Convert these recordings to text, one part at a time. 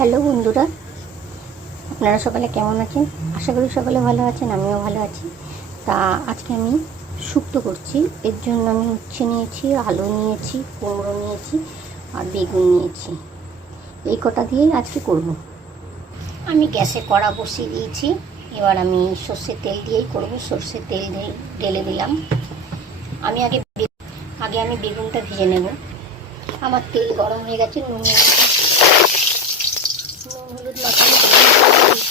Hello বন্ধুরা, আপনারা সকালে কেমন আছেন? আশা করি সকালে ভালো আছেন, আমিও ভালো আছি। তা আজকে আমি শুক্তো করছি। এর জন্য আমি উচ্ছে নিয়েছি, আলু নিয়েছি, কুমড়ো নিয়েছি আর বেগুন নিয়েছি। এই কটা দিয়েই আজকে করব। আমি গ্যাসে কড়া বসিয়ে দিয়েছি। এবার আমি সর্ষের তেল দিয়েই করব। সর্ষের তেল ঢেলে দিলাম। আমি বেগুনটা ভেজে নেব। আমার তেল গরম হয়ে গেছে। নুন হলুদ মাখানো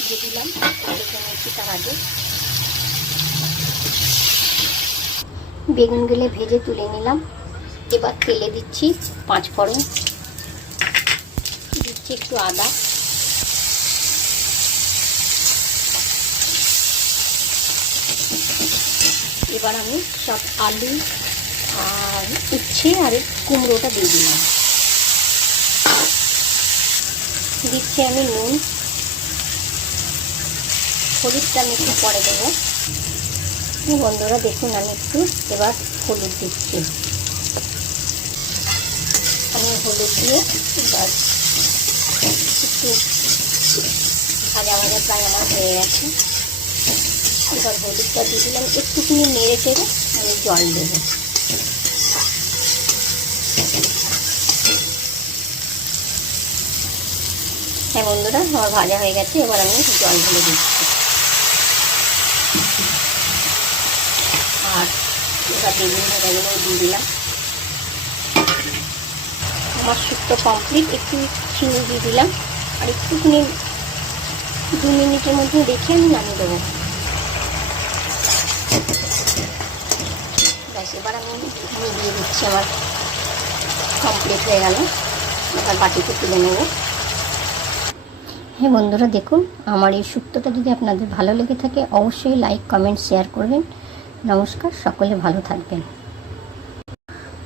দিয়ে দিলাম। তার আগে বেগুনগুলো ভেজে তুলে নিলাম। এবার তেলে দিচ্ছি 5 ফোড়ন, দিচ্ছি একটু আদা, এবার আমি সব আলু আর উচ্ছে আর কুমড়োটা দিয়ে দিলাম। দিচ্ছি আমি নুন, হলুদটা আমি একটু পরে দেবো। বন্ধুরা দেখুন, আমি একটু এবার হলুদ দিচ্ছি। আমি হলুদ দিয়ে এবার একটু ভাজা প্রায় আমার হয়ে গেছে। এবার হলুদটা দিয়ে দিলাম, একটুখানি নেড়ে চেড়ে আমি জল দেবো। হ্যাঁ বন্ধুরা, আমার ভাজা হয়ে গেছে। এবার আমি জল ঢেলে দিচ্ছি। আর এবার বেগুন ভাজাগুলো দিয়ে দিলাম। আমার শুক্তো কমপ্লিট। একটু চিনি দিয়ে দিলাম আর একটুখানি 2 মিনিটের মধ্যে রেখে আমি নামিয়ে দেবো। ব্যাস, এবার আমি দিয়ে দিচ্ছি। আমার কমপ্লিট হয়ে গেল। এবার বাটিতে তুলে নেব। হ্যাঁ বন্ধুরা দেখুন, আমার এই শুক্তোটা যদি আপনাদের ভালো লেগে থাকে অবশ্যই লাইক, কমেন্ট, শেয়ার করবেন। নমস্কার, সকলে ভালো থাকবেন।